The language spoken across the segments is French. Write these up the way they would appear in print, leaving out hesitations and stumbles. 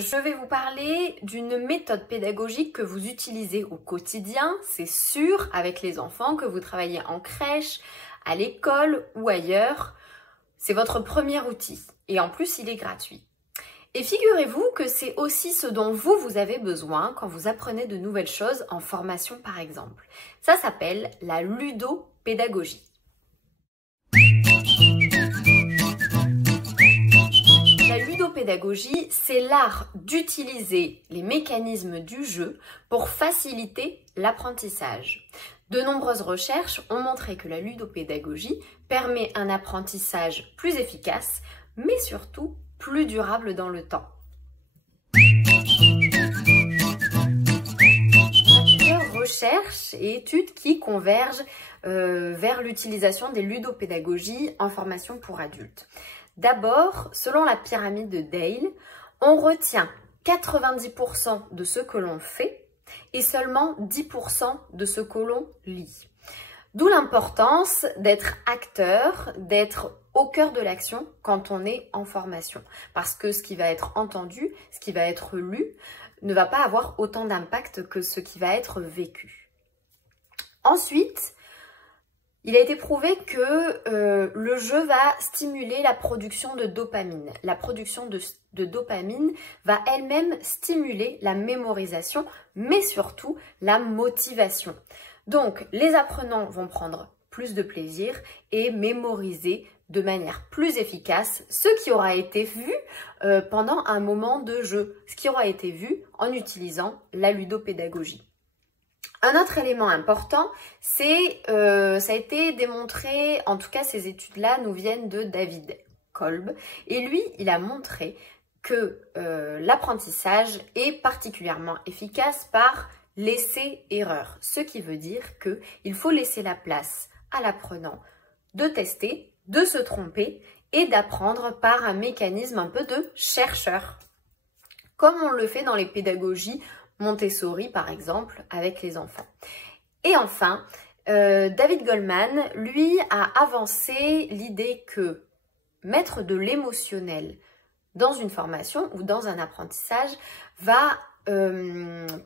je vais vous parler d'une méthode pédagogique que vous utilisez au quotidien, c'est sûr, avec les enfants, que vous travaillez en crèche, à l'école ou ailleurs. C'est votre premier outil et en plus, il est gratuit. Et figurez-vous que c'est aussi ce dont vous avez besoin quand vous apprenez de nouvelles choses en formation par exemple. Ça s'appelle la ludopédagogie. La ludopédagogie, c'est l'art d'utiliser les mécanismes du jeu pour faciliter l'apprentissage. De nombreuses recherches ont montré que la ludopédagogie permet un apprentissage plus efficace, mais surtout plus durable dans le temps. Il y a plusieurs recherches et études qui convergent vers l'utilisation des ludopédagogies en formation pour adultes. D'abord, selon la pyramide de Dale, on retient 90% de ce que l'on fait et seulement 10% de ce que l'on lit. D'où l'importance d'être acteur, d'être au cœur de l'action quand on est en formation. Parce que ce qui va être entendu, ce qui va être lu, ne va pas avoir autant d'impact que ce qui va être vécu. Ensuite, il a été prouvé que le jeu va stimuler la production de dopamine. La production de dopamine va elle-même stimuler la mémorisation, mais surtout la motivation. Donc, les apprenants vont prendre plus de plaisir et mémoriser de manière plus efficace ce qui aura été vu pendant un moment de jeu, ce qui aura été vu en utilisant la ludopédagogie. Un autre élément important, c'est, ça a été démontré, en tout cas ces études-là nous viennent de David Kolb, et lui, il a montré que l'apprentissage est particulièrement efficace par l'essai-erreur, ce qui veut dire qu'il faut laisser la place à l'apprenant de tester, de se tromper et d'apprendre par un mécanisme un peu de chercheur, comme on le fait dans les pédagogies Montessori par exemple avec les enfants. Et enfin, David Goleman, lui, a avancé l'idée que mettre de l'émotionnel dans une formation ou dans un apprentissage va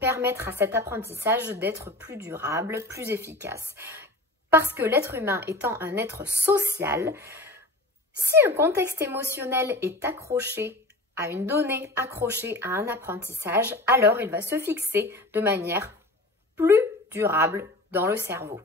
permettre à cet apprentissage d'être plus durable, plus efficace. Parce que l'être humain étant un être social, si un contexte émotionnel est accroché à une donnée, accrochée à un apprentissage, alors il va se fixer de manière plus durable dans le cerveau.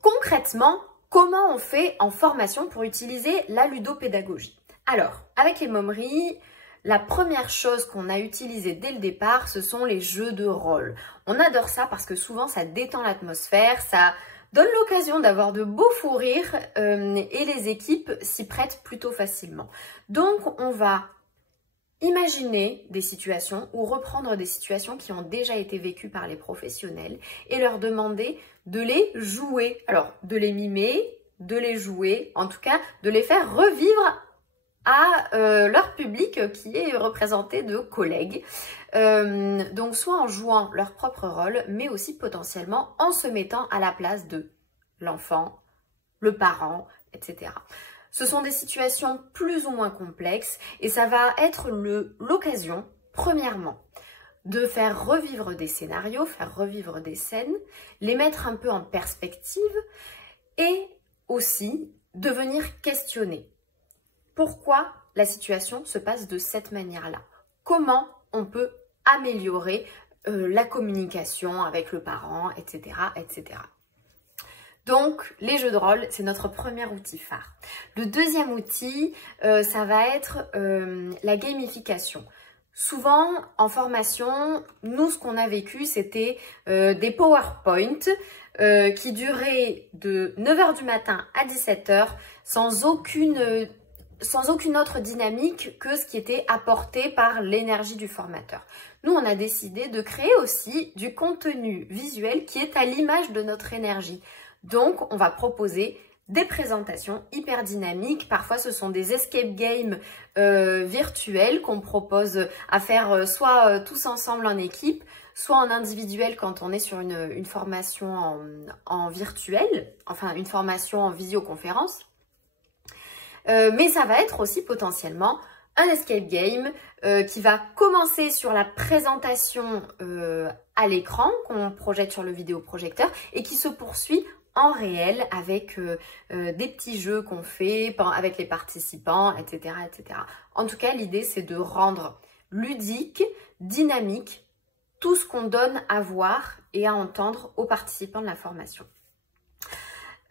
Concrètement, comment on fait en formation pour utiliser la ludopédagogie? Alors, avec les mômeries, la première chose qu'on a utilisée dès le départ, ce sont les jeux de rôle. On adore ça parce que souvent ça détend l'atmosphère, ça donne l'occasion d'avoir de beaux fous rires et les équipes s'y prêtent plutôt facilement. Donc on va imaginer des situations ou reprendre des situations qui ont déjà été vécues par les professionnels et leur demander de les jouer. Alors de les mimer, de les jouer, en tout cas de les faire revivre à leur public qui est représenté de collègues. Donc soit en jouant leur propre rôle, mais aussi potentiellement en se mettant à la place de l'enfant, le parent, etc. Ce sont des situations plus ou moins complexes et ça va être l'occasion, premièrement, de faire revivre des scénarios, faire revivre des scènes, les mettre un peu en perspective et aussi de venir questionner. Pourquoi la situation se passe de cette manière-là? Comment on peut améliorer la communication avec le parent, etc., etc. Donc, les jeux de rôle, c'est notre premier outil phare. Le deuxième outil, ça va être la gamification. Souvent, en formation, nous, ce qu'on a vécu, c'était des PowerPoint qui duraient de 9 h du matin à 17 h sans aucune autre dynamique que ce qui était apporté par l'énergie du formateur. Nous, on a décidé de créer aussi du contenu visuel qui est à l'image de notre énergie. Donc, on va proposer des présentations hyper dynamiques. Parfois, ce sont des escape games virtuels qu'on propose à faire soit tous ensemble en équipe, soit en individuel quand on est sur une formation en virtuel, enfin une formation en visioconférence. mais ça va être aussi potentiellement un escape game qui va commencer sur la présentation à l'écran qu'on projette sur le vidéoprojecteur et qui se poursuit en réel avec des petits jeux qu'on fait avec les participants, etc., etc. En tout cas, l'idée, c'est de rendre ludique, dynamique, tout ce qu'on donne à voir et à entendre aux participants de la formation.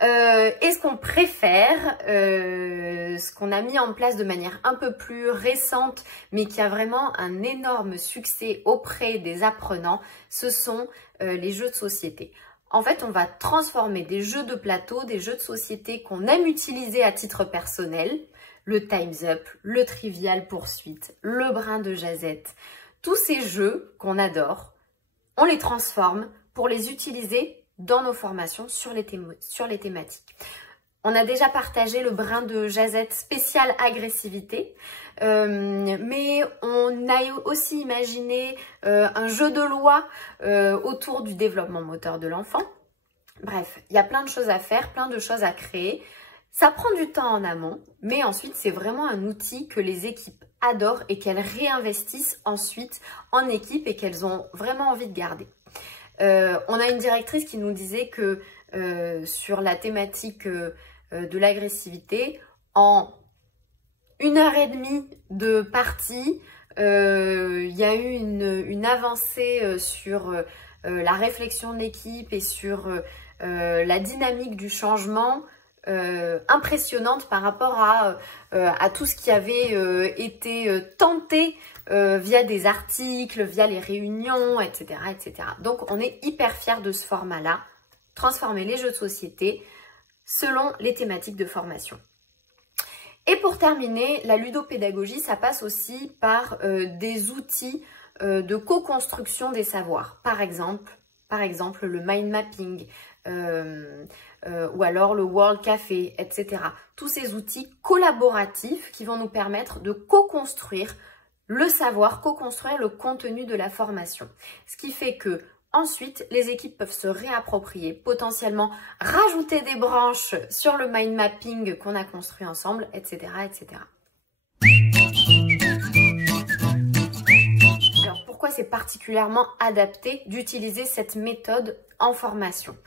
Et ce qu'on préfère, ce qu'on a mis en place de manière un peu plus récente, mais qui a vraiment un énorme succès auprès des apprenants, ce sont les jeux de société. En fait, on va transformer des jeux de plateau, des jeux de société qu'on aime utiliser à titre personnel, le Time's Up, le Trivial Poursuite, le Brin de Jazette, tous ces jeux qu'on adore, on les transforme pour les utiliser dans nos formations sur les thématiques. On a déjà partagé le Brin de Jazette spécial agressivité, mais on a aussi imaginé un jeu de loi autour du développement moteur de l'enfant. Bref, il y a plein de choses à faire, plein de choses à créer. Ça prend du temps en amont, mais ensuite c'est vraiment un outil que les équipes adorent et qu'elles réinvestissent ensuite en équipe et qu'elles ont vraiment envie de garder. On a une directrice qui nous disait que sur la thématique de l'agressivité, en 1h30 de partie, il y a eu une avancée sur la réflexion de l'équipe et sur la dynamique du changement impressionnante par rapport à tout ce qui avait été tenté via des articles, via les réunions, etc., etc. Donc, on est hyper fiers de ce format-là, transformer les jeux de société selon les thématiques de formation. Et pour terminer, la ludopédagogie, ça passe aussi par des outils de co-construction des savoirs. Par exemple le mind mapping, ou alors le World Café, etc. Tous ces outils collaboratifs qui vont nous permettre de co-construire le savoir, co-construire le contenu de la formation. Ce qui fait que ensuite, les équipes peuvent se réapproprier, potentiellement rajouter des branches sur le mind mapping qu'on a construit ensemble, etc., etc. Alors, pourquoi c'est particulièrement adapté d'utiliser cette méthode en formation?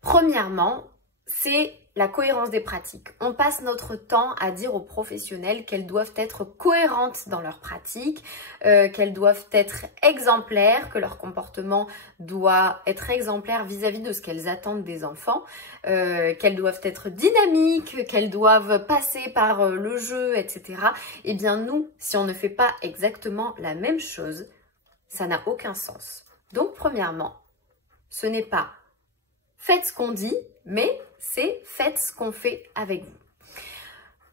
Premièrement, c'est la cohérence des pratiques. On passe notre temps à dire aux professionnels qu'elles doivent être cohérentes dans leurs pratiques, qu'elles doivent être exemplaires, que leur comportement doit être exemplaire vis-à-vis de ce qu'elles attendent des enfants, qu'elles doivent être dynamiques, qu'elles doivent passer par le jeu, etc. Eh bien nous, si on ne fait pas exactement la même chose, ça n'a aucun sens. Donc premièrement, ce n'est pas faites ce qu'on dit, mais c'est faites ce qu'on fait avec vous.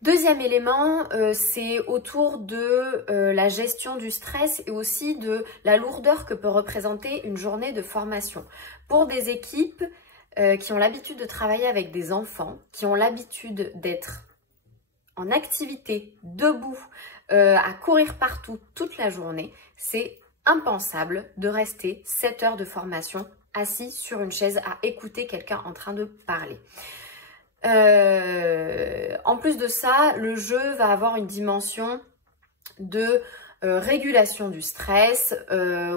Deuxième élément, c'est autour de la gestion du stress et aussi de la lourdeur que peut représenter une journée de formation. Pour des équipes qui ont l'habitude de travailler avec des enfants, qui ont l'habitude d'être en activité, debout, à courir partout toute la journée, c'est impensable de rester 7 heures de formation assis sur une chaise à écouter quelqu'un en train de parler. En plus de ça, le jeu va avoir une dimension de régulation du stress,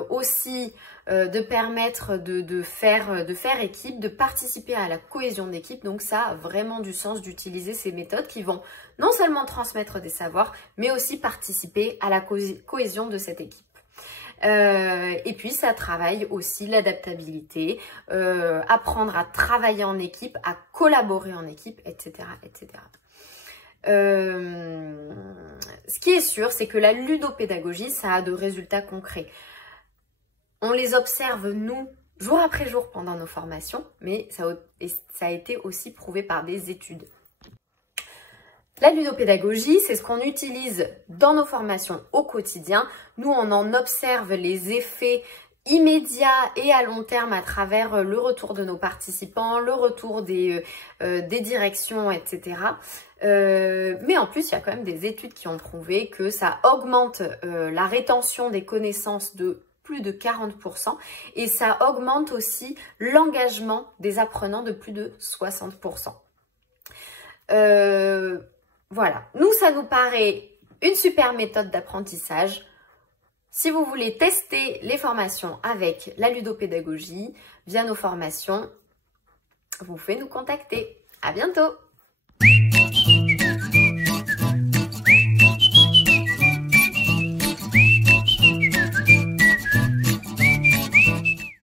aussi de permettre de faire équipe, de participer à la cohésion d'équipe. Donc ça a vraiment du sens d'utiliser ces méthodes qui vont non seulement transmettre des savoirs, mais aussi participer à la cohésion de cette équipe. Et puis ça travaille aussi l'adaptabilité, apprendre à travailler en équipe, à collaborer en équipe, etc., etc. Ce qui est sûr, c'est que la ludopédagogie, ça a de résultats concrets. On les observe, nous, jour après jour pendant nos formations, mais ça a été aussi prouvé par des études. La ludopédagogie, c'est ce qu'on utilise dans nos formations au quotidien. Nous, on en observe les effets immédiats et à long terme à travers le retour de nos participants, le retour des directions, etc. Mais en plus, il y a quand même des études qui ont prouvé que ça augmente la rétention des connaissances de plus de 40% et ça augmente aussi l'engagement des apprenants de plus de 60%. Voilà, nous, ça nous paraît une super méthode d'apprentissage. Si vous voulez tester les formations avec la ludopédagogie via nos formations, vous pouvez nous contacter. À bientôt!